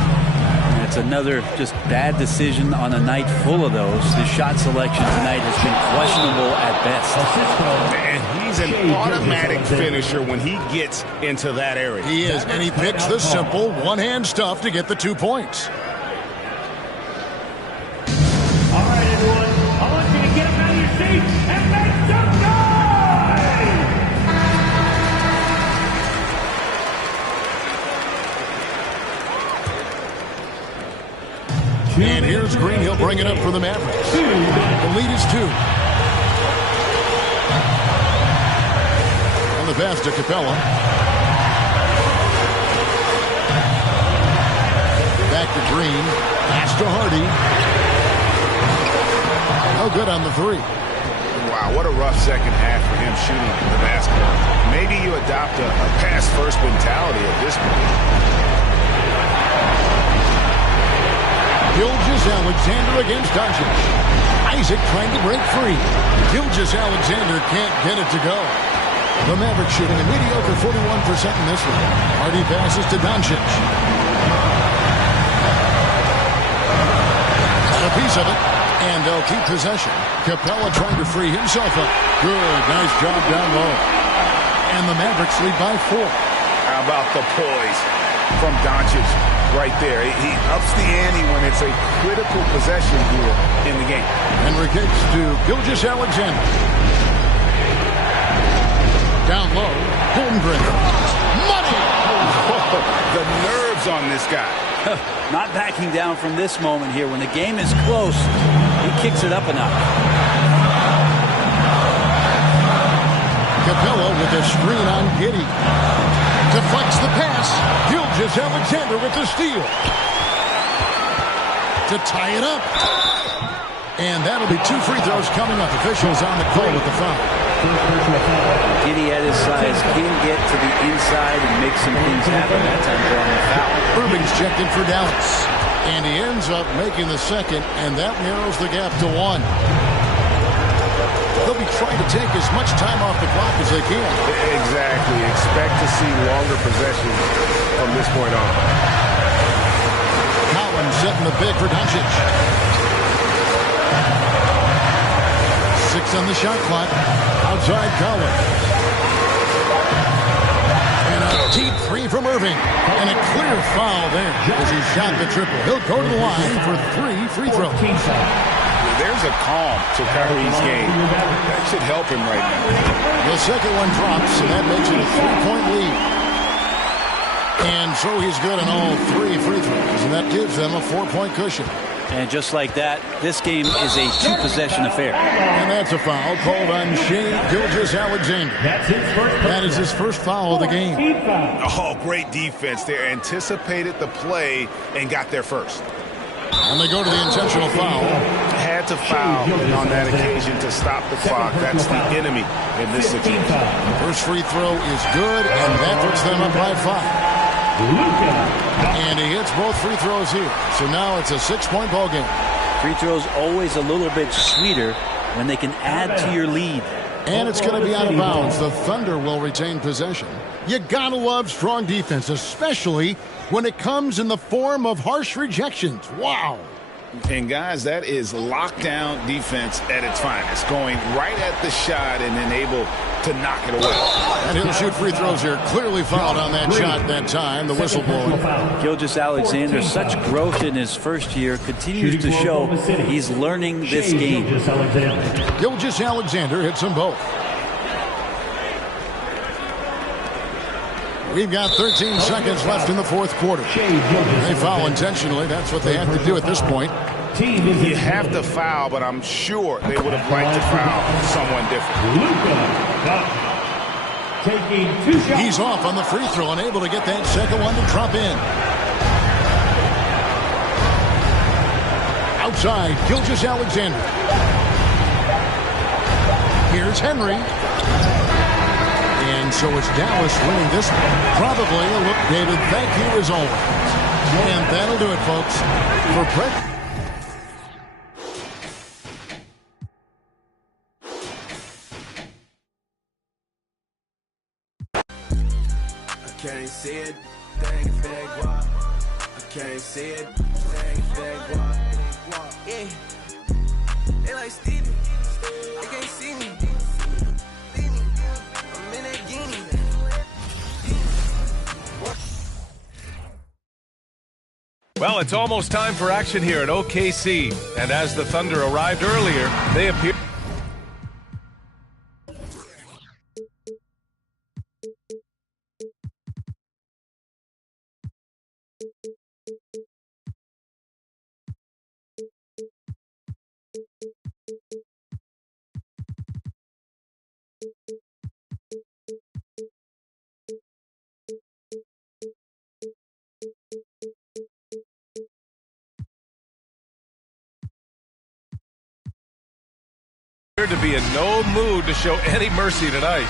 It's another just bad decision on a night full of those. His shot selection tonight has been questionable at best. And he's an automatic finisher when he gets into that area. He is, and he picks the simple one-hand stuff to get the 2 points. All right, everyone. I want you to get up out of your seats and make some noise! And here's Green. He'll bring it up for the Mavericks. The lead is 2. On the pass to Capella. Back to Green. Pass to Hardy. No good on the 3. Wow, what a rough second half for him shooting the basketball. Maybe you adopt a pass-first mentality at this point. Gilgeous-Alexander against Doncic. Isaac trying to break free. Gilgeous-Alexander can't get it to go. The Mavericks shooting a mediocre 41% in this one. Hardy passes to Doncic. Got a piece of it, and they'll keep possession. Capella trying to free himself up. Good, nice job down low. And the Mavericks lead by 4. How about the poise from Doncic? Right there. He ups the ante when it's a critical possession here in the game. Henry kicks to Gilgeous-Alexander. Down low, Holmgren. Money! Oh, the nerves on this guy. Not backing down from this moment here. When the game is close, he kicks it up a notch. Capella with a screen on Giddey. Deflects the pass. Gilgeous-Alexander with the steal. To tie it up. And that'll be 2 free throws coming up. Officials on the call with the foul. Giddey at his size can get to the inside and make some things happen. That time drawing the foul. Irving's checked in for Dallas. And he ends up making the second, and that narrows the gap to 1. they'll be trying to take as much time off the clock as they can. Exactly. Expect to see longer possessions from this point on. Collins setting the big for Doncic. 6 on the shot clock. Outside Collins. And a deep three from Irving. And a clear foul there as he shot the triple. He'll go to the line for 3 free throws. There's a calm to Kyrie's game. That should help him right now. The second one drops, and that makes it a 3-point lead. And so he's good on all 3 free throws, and that gives them a 4-point cushion. And just like that, this game is a 2-possession affair. And that's a foul called on Shai Gilgeous-Alexander. That is his first foul of the game. Oh, great defense there. Anticipated the play and got there first. And they go to the intentional foul. Had to foul on that occasion to stop the clock. That's the enemy in this situation. First free throw is good, and that puts them up by 5. And he hits both free throws here. So now it's a 6-point ball game. Free throws always a little bit sweeter when they can add to your lead. And it's going to be out of bounds. The Thunder will retain possession. You got to love strong defense, especially when it comes in the form of harsh rejections. Wow. And, guys, that is lockdown defense at its finest, going right at the shot and then able to knock it away. And he'll shoot free throws here. Clearly fouled on that shot that time. The whistle blowing. Gilgeous-Alexander, such growth in his first year, continues to show he's learning this game. Gilgeous-Alexander hits them both. We've got 13 seconds left in the fourth quarter. They foul intentionally. That's what they have to do at this point. You have to foul, but I'm sure they would have liked to foul someone different. He's off on the free throw, unable to get that second one to drop in. Outside, Gilgeous-Alexander. Here's Henry. And so it's Dallas winning this one. Probably a look, David. Thank you as always. And that'll do it, folks. For Brett. I can't see it. Dang if it ain't guap. I can't see it. Dang if it ain't guap. Yeah. They like Stevie. They can't see me. Well, it's almost time for action here at OKC. And as the Thunder arrived earlier, they appear... to be in no mood to show any mercy tonight.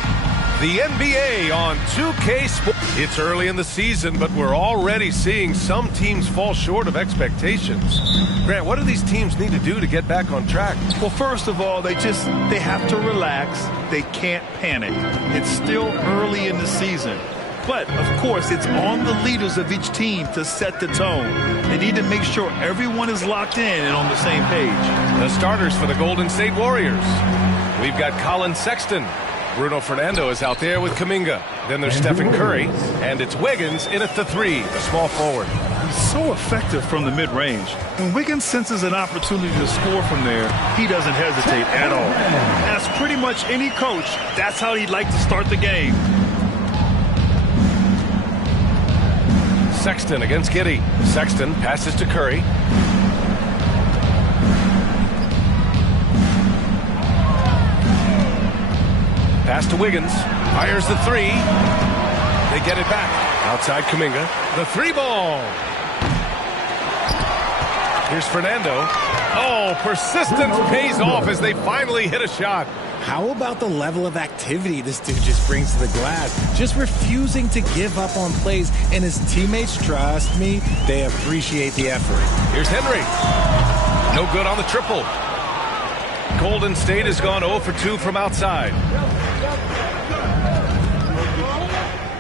The NBA on 2K Sports. It's early in the season, but we're already seeing some teams fall short of expectations. Grant, what do these teams need to do to get back on track? Well, first of all, they have to relax. They can't panic. It's still early in the season. But, of course, it's on the leaders of each team to set the tone. They need to make sure everyone is locked in and on the same page. The starters for the Golden State Warriors. We've got Colin Sexton. Bruno Fernando is out there with Kuminga. Then there's Stephen Curry. And it's Wiggins in at the 3, the small forward. He's so effective from the mid-range. When Wiggins senses an opportunity to score from there, he doesn't hesitate at all. As pretty much any coach, that's how he'd like to start the game. Sexton against Giddey. Sexton passes to Curry. Pass to Wiggins. Fires the 3. They get it back. Outside Kuminga. The 3 ball. Here's Fernando. Oh, persistence pays off as they finally hit a shot. How about the level of activity this dude just brings to the glass? Just refusing to give up on plays, and his teammates, trust me, they appreciate the effort. Here's Henry. No good on the triple. Golden State has gone 0 for 2 from outside.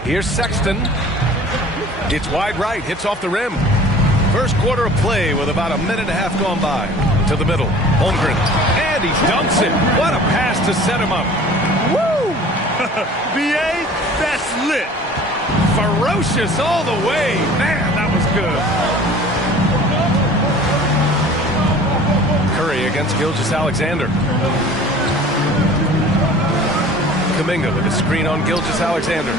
Here's Sexton. It's wide right, hits off the rim. First quarter of play with about a minute and a half gone by. To the middle, Holmgren. And he dunks it. What a pass to set him up. Woo! BA, that's lit. Ferocious all the way. Man, that was good. Curry against Gilgeous-Alexander. Kuminga with a screen on Gilgeous-Alexander.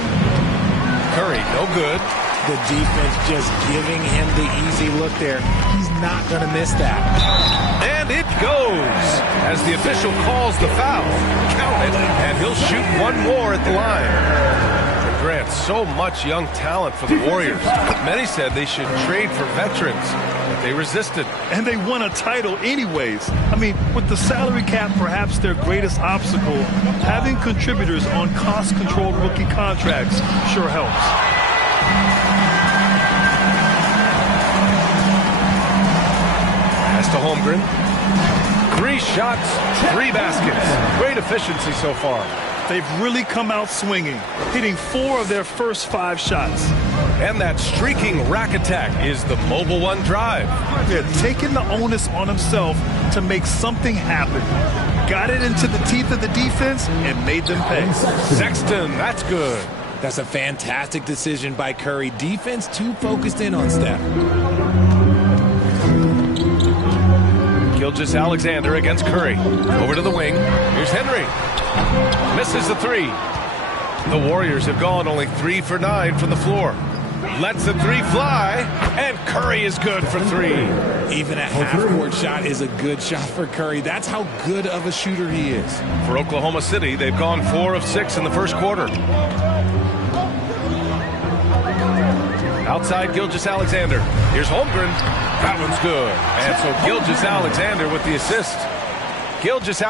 Curry, no good. The defense just giving him the easy look there. He's not going to miss that. And it goes as the official calls the foul. Count it, and he'll shoot one more at the line. Grant, so much young talent for the Warriors. Many said they should trade for veterans, but they resisted. And they won a title anyways. I mean, with the salary cap perhaps their greatest obstacle, having contributors on cost-controlled rookie contracts sure helps. Pass to Holmgren. 3 shots, 3 baskets. Great efficiency so far. They've really come out swinging, hitting 4 of their first 5 shots. And that streaking rack attack is the Mobile One drive. They're taking the onus on himself to make something happen. Got it into the teeth of the defense and made them pay. Sexton, that's good. That's a fantastic decision by Curry. Defense too focused in on Steph. Gilgeous-Alexander against Curry. Over to the wing. Here's Henry. Misses the 3. The Warriors have gone only 3 for 9 from the floor. Lets the 3 fly, and Curry is good for 3. Even a half-court shot is a good shot for Curry. That's how good of a shooter he is. For Oklahoma City, they've gone 4 of 6 in the first quarter. Outside Gilgeous-Alexander. Here's Holmgren. That one's good. And so Gilgeous-Alexander with the assist. Gilgeous